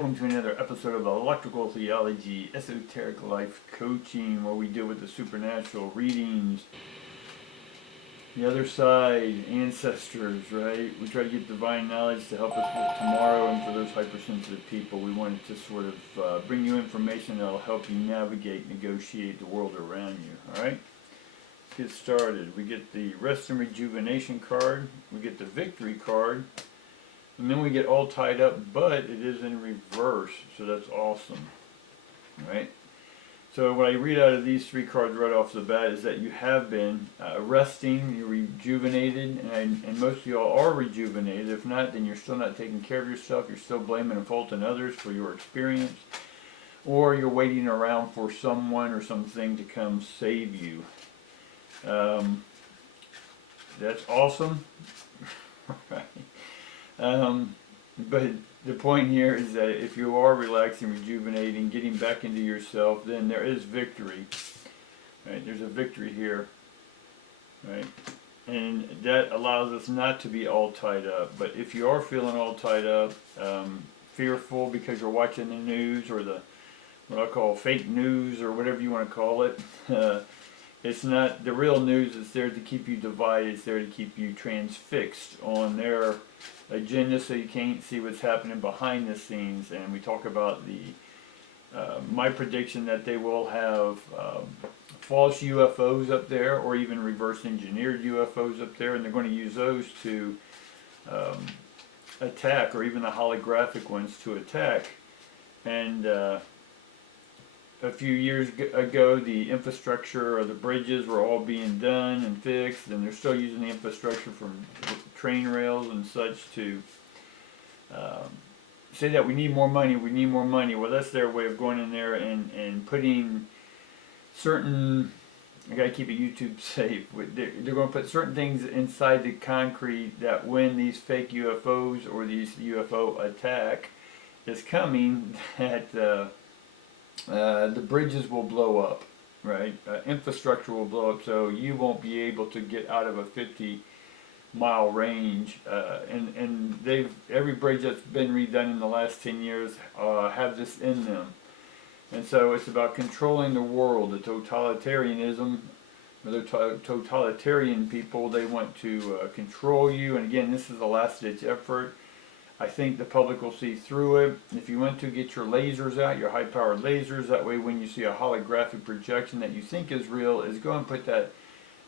welcome to another episode of Electrical Theology, Esoteric Life Coaching, where we deal with the supernatural readings, the other side, ancestors, right? We try to get divine knowledge to help us with tomorrow, and for those hypersensitive people, we wanted to sort of bring you information that will help you navigate, negotiate the world around you, all right? Let's get started. We get the Rest and Rejuvenation card, we get the Victory card, and then we get all tied up, but it is in reverse, so that's awesome, right? So what I read out of these three cards right off the bat is that you have been resting, you're rejuvenated, and most of y'all are rejuvenated. If not, then you're still not taking care of yourself, you're still blaming and faulting others for your experience, or you're waiting around for someone or something to come save you. That's awesome, right? But the point here is that if you are relaxing, rejuvenating, getting back into yourself, then there is victory. Right? There's a victory here. Right? And that allows us not to be all tied up. But if you are feeling all tied up, fearful because you're watching the news or the what I call fake news or whatever you want to call it, it's not the real news. It's there to keep you divided. It's there to keep you transfixed on their agenda, so you can't see what's happening behind the scenes. And we talk about the my prediction that they will have false UFOs up there, or even reverse engineered UFOs up there, and they're going to use those to attack, or even the holographic ones to attack. And a few years ago, the infrastructure or the bridges were all being done and fixed, and they're still using the infrastructure from train rails and such to say that we need more money, we need more money. Well, that's their way of going in there and putting certain, I gotta keep it YouTube safe, they're going to put certain things inside the concrete that when these fake UFOs or these UFO attack is coming, that the bridges will blow up, right? Infrastructure will blow up, so you won't be able to get out of a 50-mile range. And every bridge that's been redone in the last 10 years have this in them. And so it's about controlling the world. The totalitarianism, or the totalitarian people, they want to control you. And again, this is a last-ditch effort. I think the public will see through it. If you want to get your lasers out, your high-powered lasers, that way when you see a holographic projection that you think is real, is go and put that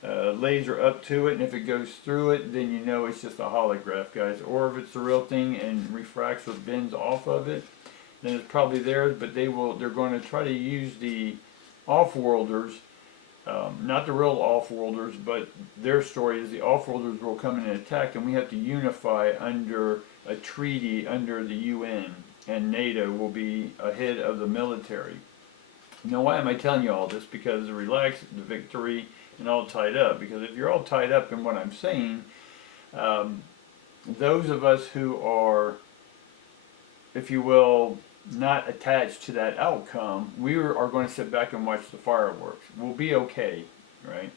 laser up to it, and if it goes through it, then you know it's just a holograph, guys. Or if it's the real thing and refracts or bends off of it, then it's probably theirs, but they're going to try to use the off-worlders, not the real off-worlders, but their story is the off-worlders will come in and attack, and we have to unify under a treaty under the UN, and NATO will be ahead of the military. Now, why am I telling you all this? Because the relax, the victory, and all tied up. Because if you're all tied up in what I'm saying, those of us who are, if you will, not attached to that outcome, we are going to sit back and watch the fireworks. We'll be okay, right?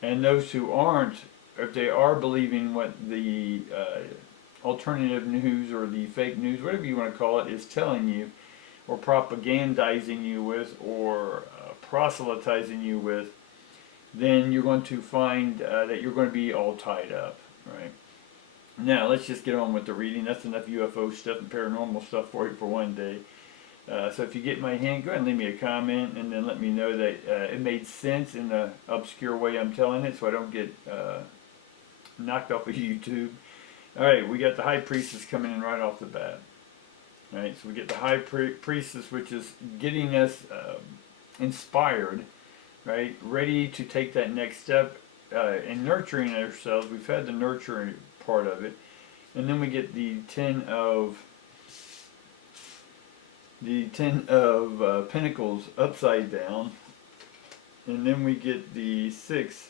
And those who aren't, if they are believing what the alternative news or the fake news, whatever you want to call it, is telling you, or propagandizing you with, or proselytizing you with, then you're going to find that you're going to be all tied up, right? Now, let's just get on with the reading. That's enough UFO stuff and paranormal stuff for you for one day. So if you get my hint, go ahead and leave me a comment, and then let me know that it made sense in the obscure way I'm telling it, so I don't get knocked off of YouTube. Alright, we got the High Priestess coming in right off the bat. Alright, so we get the High Priestess, which is getting us inspired, right, ready to take that next step in nurturing ourselves. We've had the nurturing part of it. And then we get the Ten of Pentacles upside down. And then we get the Six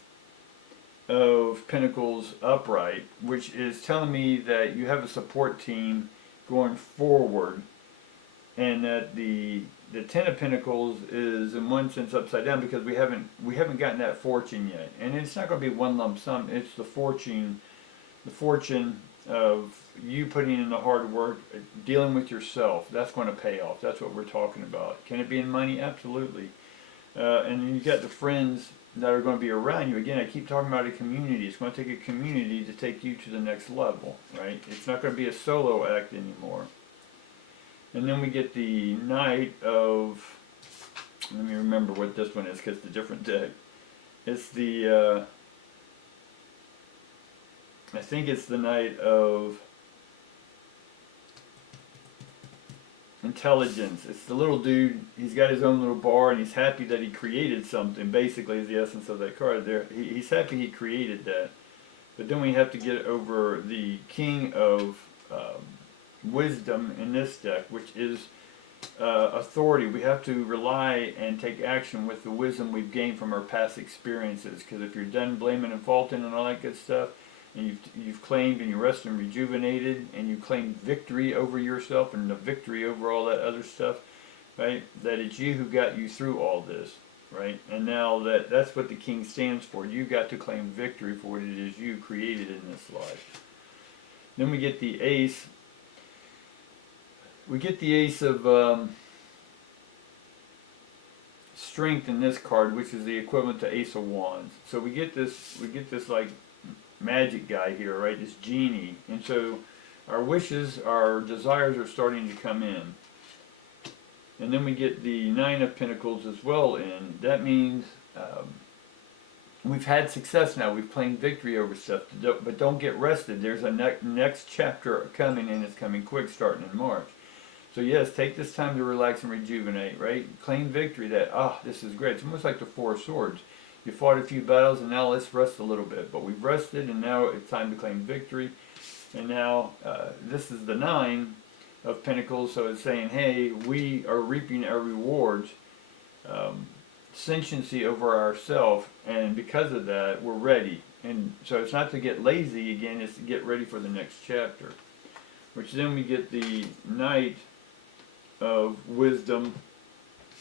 of Pentacles upright, which is telling me that you have a support team going forward, and that the Ten of Pentacles is in one sense upside down because we haven't gotten that fortune yet, and it's not going to be one lump sum. It's the fortune of you putting in the hard work, dealing with yourself, that's going to pay off. That's what we're talking about. Can it be in money? Absolutely. And then you got the friends that are going to be around you. Again, I keep talking about a community. It's going to take a community to take you to the next level, right? It's not going to be a solo act anymore. And then we get the night of, let me remember what this one is because it's a different deck. It's the, I think it's the night of intelligence. It's the little dude, he's got his own little bar and he's happy that he created something, basically is the essence of that card there. He's happy he created that. But then we have to get over the king of wisdom in this deck, which is authority. We have to rely and take action with the wisdom we've gained from our past experiences, because if you're done blaming and faulting and all that good stuff, and you've claimed and you rest and rejuvenated, and you claim victory over yourself and the victory over all that other stuff, right? That it's you who got you through all this, right? And now that's what the king stands for. You got to claim victory for what it is you created in this life. Then we get the ace. We get the ace of strength in this card, which is the equivalent to ace of wands. So we get this like magic guy here, right? This genie. And so our wishes, our desires are starting to come in. And then we get the nine of pentacles as well in. That means we've had success now. We've claimed victory over stuff. But don't get rested. There's a next chapter coming, and it's coming quick, starting in March. So yes, take this time to relax and rejuvenate, right? Claim victory that, this is great. It's almost like the Four of Swords. You fought a few battles and now let's rest a little bit. But we've rested and now it's time to claim victory. And now this is the Nine of Pentacles, so it's saying, hey, we are reaping our rewards, sentiency over ourselves, and because of that, we're ready. And so it's not to get lazy again, it's to get ready for the next chapter. Which then we get the Knight of Wisdom,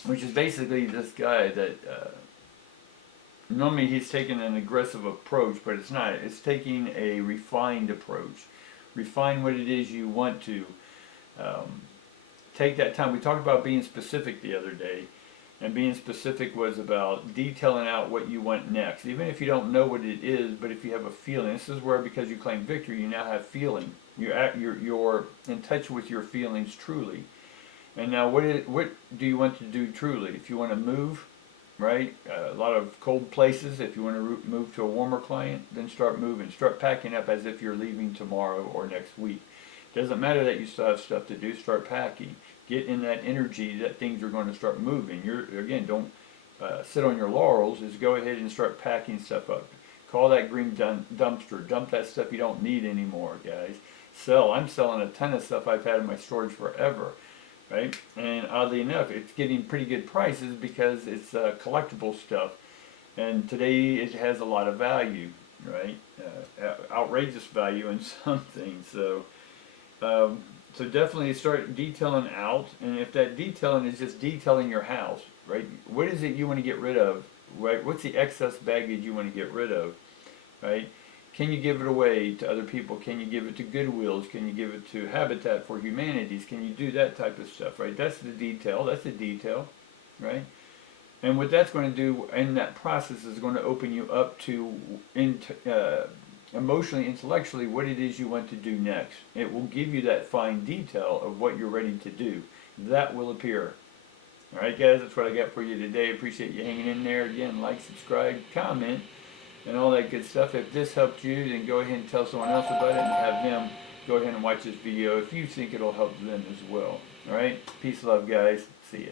which is basically this guy that normally he's taking an aggressive approach, but it's not. It's taking a refined approach. Refine what it is you want to. Take that time. We talked about being specific the other day, and being specific was about detailing out what you want next. Even if you don't know what it is, but if you have a feeling. This is where, because you claim victory, you now have feeling. You're in touch with your feelings truly. And now what do you want to do truly? If you want to move, right? A lot of cold places. If you want to move to a warmer climate, then start moving. Start packing up as if you're leaving tomorrow or next week. Doesn't matter that you still have stuff to do. Start packing. Get in that energy that things are going to start moving. Don't sit on your laurels. Just go ahead and start packing stuff up. Call that green dumpster. Dump that stuff you don't need anymore, guys. Sell. I'm selling a ton of stuff I've had in my storage forever. Right? And oddly enough, it's getting pretty good prices because it's collectible stuff. And today it has a lot of value, right? Outrageous value in some things. So definitely start detailing out. And if that detailing is just detailing your house, right? What is it you want to get rid of, right? What's the excess baggage you want to get rid of, right? Can you give it away to other people? Can you give it to Goodwills? Can you give it to Habitat for Humanities? Can you do that type of stuff, right? That's the detail. That's the detail, right? And what that's going to do in that process is going to open you up to emotionally, intellectually, what it is you want to do next. It will give you that fine detail of what you're ready to do. That will appear. All right, guys, that's what I got for you today. Appreciate you hanging in there. Again, like, subscribe, comment, and all that good stuff. If this helped you, then go ahead and tell someone else about it and have them go ahead and watch this video if you think it'll help them as well. All right? Peace, love, guys. See ya.